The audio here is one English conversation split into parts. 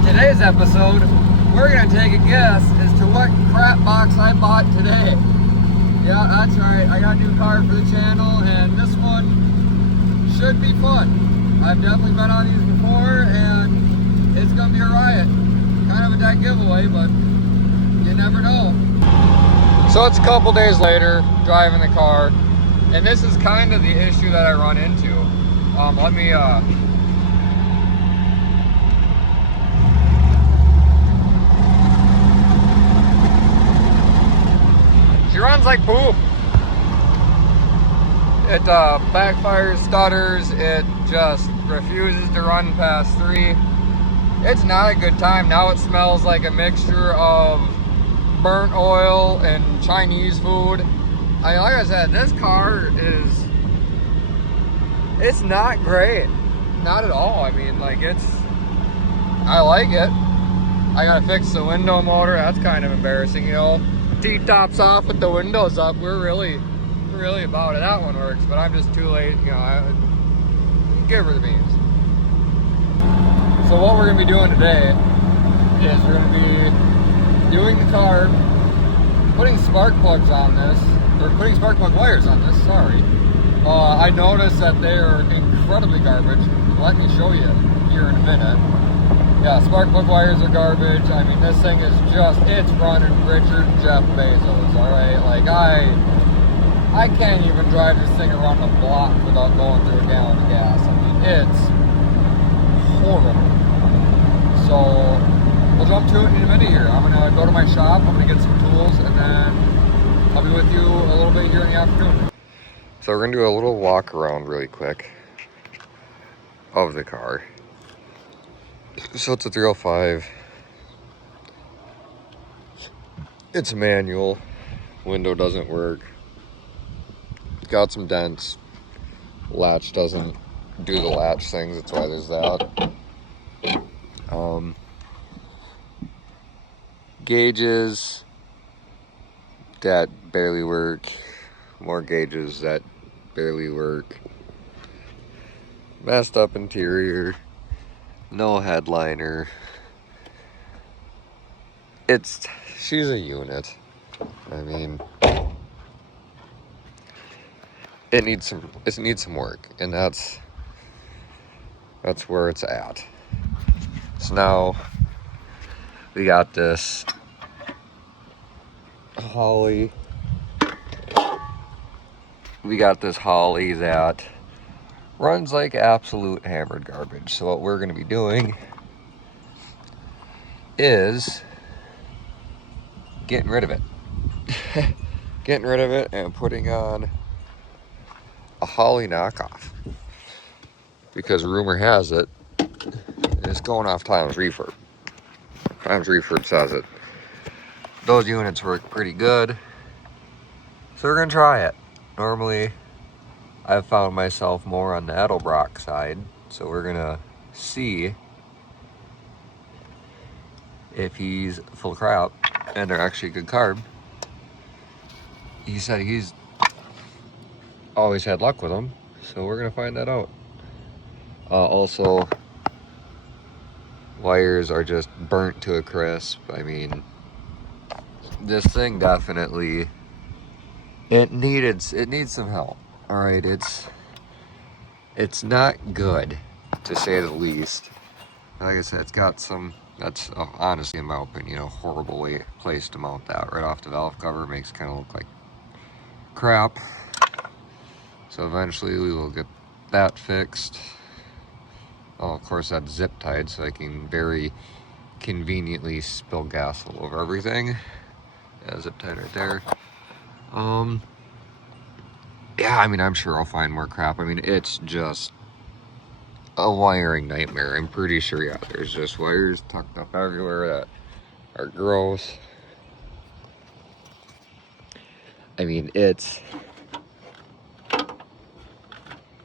On today's episode, we're going to take a guess as to what crap box I bought today. Yeah, that's right. I got a new car for the channel, and this one should be fun. I've definitely been on these before, and it's going to be a riot. Kind of a dead giveaway, but you never know. So it's a couple days later, driving the car, and this is kind of the issue that I run into. Let me, she runs like poop. It backfires, stutters, it just refuses to run past 3. It's not a good time. Now it smells like a mixture of burnt oil and Chinese food. Like I said, this car is, it's not great. Not at all. I mean, like I like it. I gotta fix the window motor. That's kind of embarrassing, you know. T-tops off with the windows up. We're really about it. That one works, but I'm just too late, you know. Give her the beans. So what we're gonna be doing today is we're gonna be doing the carb, putting spark plugs on this, or putting spark plug wires on this, sorry. I noticed that they're incredibly garbage. Let me show you here in a minute. Yeah, spark plug wires are garbage. I mean, this thing is just, it's running Richard Jeff Bezos, alright? Like, I can't even drive this thing around the block without going through a gallon of gas. I mean, it's horrible. So, we'll jump to it in a minute here. I'm gonna go to my shop, I'm gonna get some tools, and then I'll be with you a little bit here in the afternoon. So we're gonna do a little walk around really quick of the car. So it's a 305. It's manual. Window doesn't work. Got some dents. Latch doesn't do the latch things. That's why there's that. Gauges that barely work. More gauges that barely work. Messed up interior. No headliner. She's a unit. I mean, it needs some work, and that's where it's at. So now we got this Holly. We got this Holly that runs like absolute hammered garbage. So what we're going to be doing is getting rid of it. Getting rid of it and putting on a Holly knockoff. Because rumor has it, it's going off Tom's refurb. Tom's refurb says it. Those units work pretty good. So we're going to try it. Normally, I've found myself more on the Edelbrock side, so we're gonna see if he's full of crap and they're actually good carb. He said he's always had luck with them, so we're gonna find that out. Also, wires are just burnt to a crisp. I mean, this thing definitely, it needs some help. All right, it's not good, to say the least. Like I said, it's got some, that's honestly, in my opinion, a horrible place to mount that. Right off the valve cover, makes it kind of look like crap. So eventually we will get that fixed. Oh, of course, that's zip tied, so I can very conveniently spill gas all over everything. Yeah, zip tied right there. Yeah, I mean, I'm sure I'll find more crap. I mean, it's just a wiring nightmare. I'm pretty sure, yeah, there's just wires tucked up everywhere that are gross. I mean, it's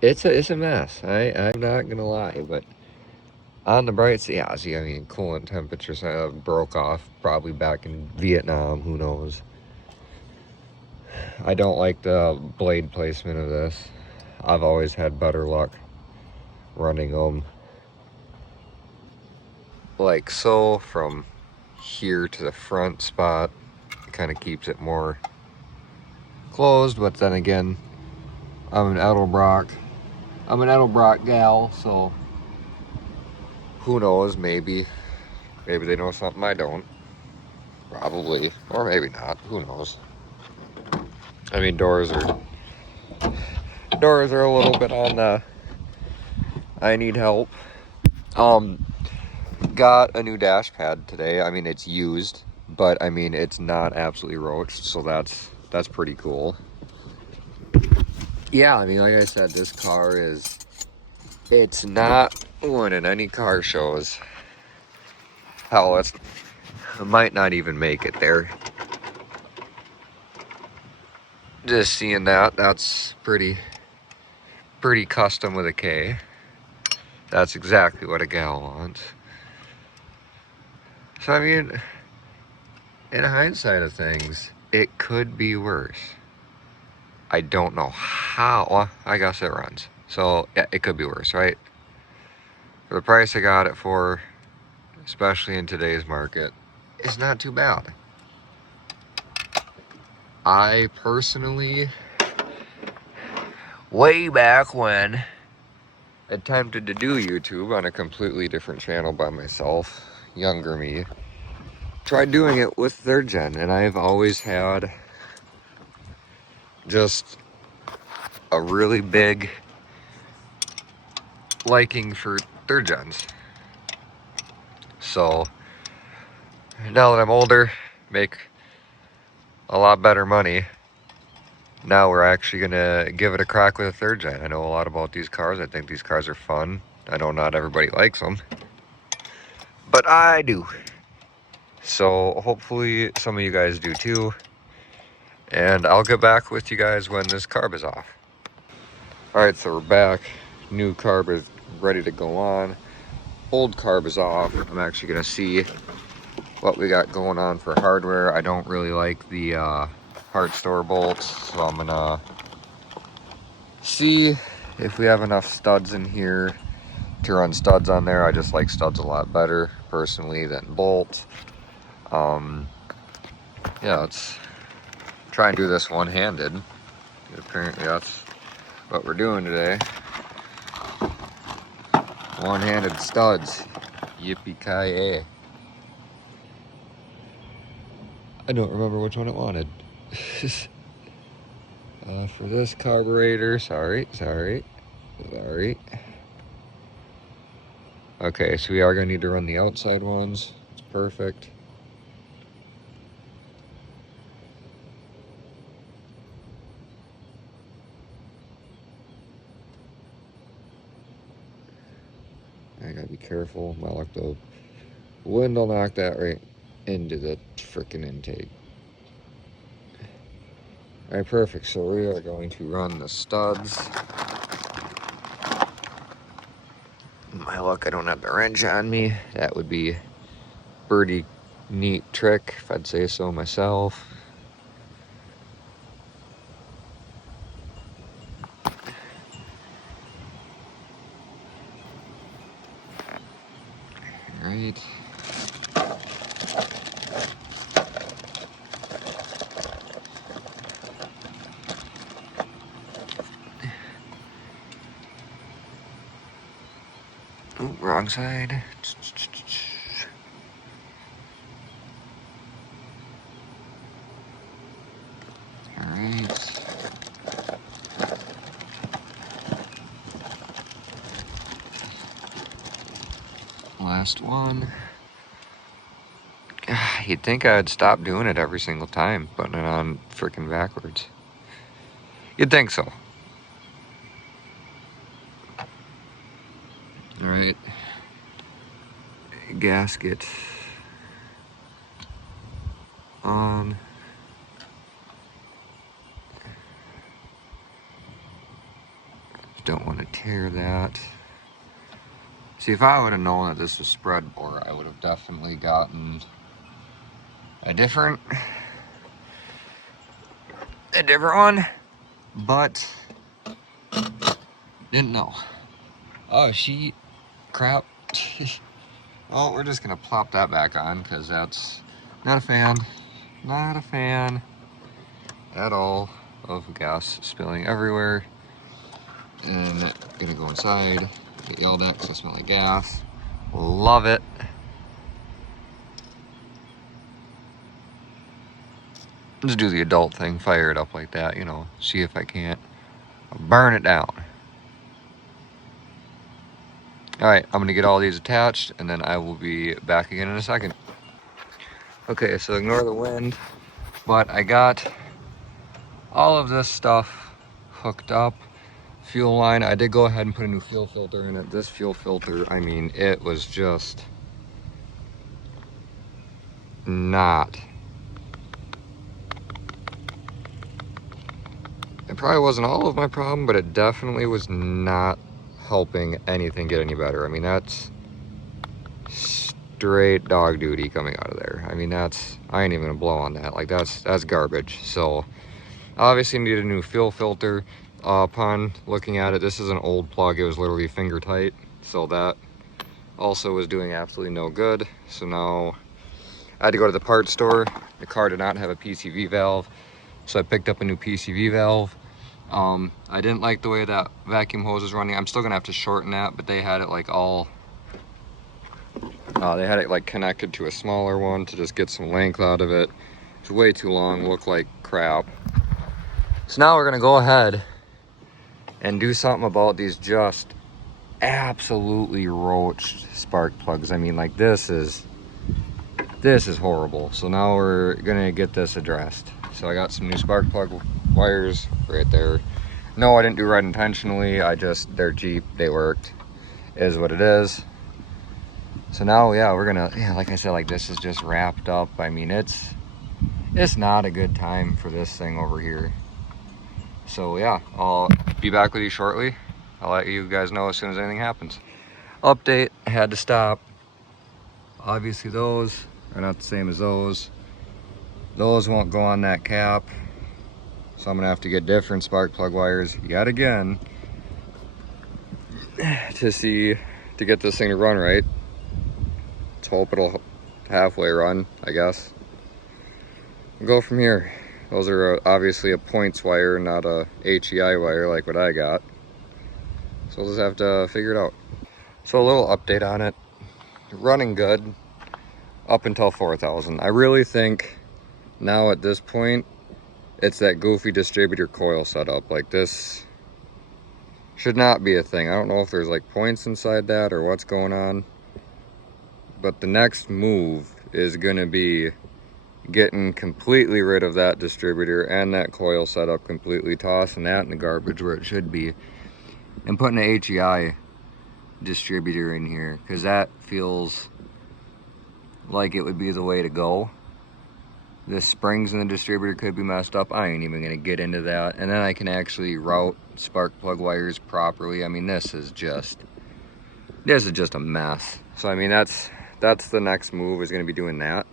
a mess. I'm not gonna lie, but on the bright side, yeah, see, I mean, coolant temperatures broke off probably back in Vietnam, who knows. I don't like the blade placement of this. I've always had better luck running them like so, from here to the front spot. It kind of keeps it more closed, but then again, I'm an Edelbrock gal, so who knows, maybe they know something I don't. Probably, or maybe not, who knows. I mean, doors are a little bit on the I need help. Got a new dash pad today. I mean, it's used, but I mean, it's not absolutely roached, so that's pretty cool. Yeah, I mean, like I said, this car it's not winning any car shows. Hell, it might not even make it there. Just seeing that's pretty custom with a K. That's exactly what a gal wants. So I mean, in hindsight of things, it could be worse. I don't know how. Well, I guess it runs. So yeah, it could be worse, right? For the price I got it for, especially in today's market, it's not too bad. I personally, way back when, attempted to do YouTube on a completely different channel by myself, younger me, tried doing it with third gen, and I've always had just a really big liking for third gens. So now that I'm older, make a lot better money, now we're actually gonna give it a crack with a third gen. I know a lot about these cars. I think these cars are fun. I know not everybody likes them, but I do. So hopefully some of you guys do too. And I'll get back with you guys when this carb is off. Alright, so we're back. New carb is ready to go on. Old carb is off. I'm actually gonna see what we got going on for hardware. I don't really like the part store bolts, so I'm gonna see if we have enough studs in here to run studs on there. I just like studs a lot better personally than bolts. Yeah, let's try and do this one-handed. Apparently that's what we're doing today. One-handed studs. Yippee-ki-yay. I don't remember which one it wanted. For this carburetor, sorry. Okay, so we are gonna need to run the outside ones. It's perfect. I gotta be careful. My luck, the wind will knock that right into the freaking intake. Alright, perfect. So we are going to run the studs. My luck, I don't have the wrench on me. That would be a pretty neat trick, if I'd say so myself. Alright. Oh, wrong side. Alright. Last one. You'd think I'd stop doing it every single time, putting it on freaking backwards. You'd think so. Alright. Gasket on. Don't want to tear that. See, if I would have known that this was spread bore, I would have definitely gotten a different one, but didn't know. Oh, crap. Oh, we're just gonna plop that back on because that's not a fan. Not a fan at all of gas spilling everywhere. And gonna go inside, get yelled at because I smell like gas. Love it. Just do the adult thing, fire it up like that, you know, see if I can't burn it down. All right, I'm gonna get all these attached and then I will be back again in a second. Okay, so ignore the wind, but I got all of this stuff hooked up. Fuel line, I did go ahead and put a new fuel filter in it. This fuel filter, I mean, it was just not. It probably wasn't all of my problem, but it definitely was not helping anything get any better. I mean, that's straight dog duty coming out of there. I mean, that's, I ain't even gonna blow on that. Like, that's garbage. So obviously need a new fuel filter. Upon looking at it, this is an old plug. It was literally finger tight, so that also was doing absolutely no good. So now I had to go to the parts store. The car did not have a PCV valve, so I picked up a new PCV valve. I didn't like the way that vacuum hose was running. I'm still gonna have to shorten that, but they had it like all, they had it like connected to a smaller one to just get some length out of it. It's way too long, looked like crap. So now we're gonna go ahead and do something about these just absolutely roached spark plugs. I mean, like, this is horrible. So now we're gonna get this addressed. So I got some new spark plug wires right there. No, I didn't do right intentionally. They're cheap, they worked, is what it is. So now, yeah, we're gonna, like I said, like, this is just wrapped up. I mean, it's not a good time for this thing over here. So yeah, I'll be back with you shortly. I'll let you guys know as soon as anything happens. Update, I had to stop. Obviously those are not the same as those. Those won't go on that cap. So I'm gonna have to get different spark plug wires yet again to get this thing to run right. Let's hope it'll halfway run, I guess. We'll go from here. Those are obviously a points wire, not a HEI wire like what I got. So we'll just have to figure it out. So a little update on it. Running good up until 4,000. I really think now at this point, it's that goofy distributor coil setup. Like, this should not be a thing. I don't know if there's like points inside that or what's going on. But the next move is gonna be getting completely rid of that distributor and that coil setup completely, tossing that in the garbage where it should be, and putting an HEI distributor in here, because that feels like it would be the way to go. The springs in the distributor could be messed up. I ain't even gonna get into that. And then I can actually route spark plug wires properly. I mean, this is just a mess. So I mean, that's the next move, is gonna be doing that.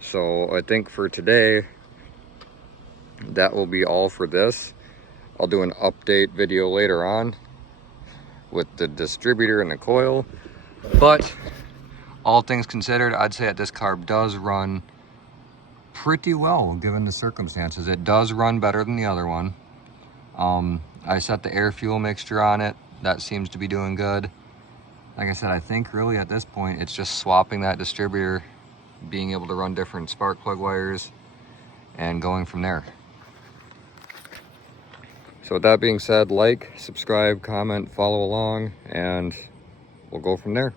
So I think for today, that will be all for this. I'll do an update video later on with the distributor and the coil. But all things considered, I'd say that this carb does run pretty well given the circumstances. It does run better than the other one. I set the air fuel mixture on it. That seems to be doing good. Like I said, I think really at this point, it's just swapping that distributor, being able to run different spark plug wires, and going from there. So with that being said, like, subscribe, comment, follow along, and we'll go from there.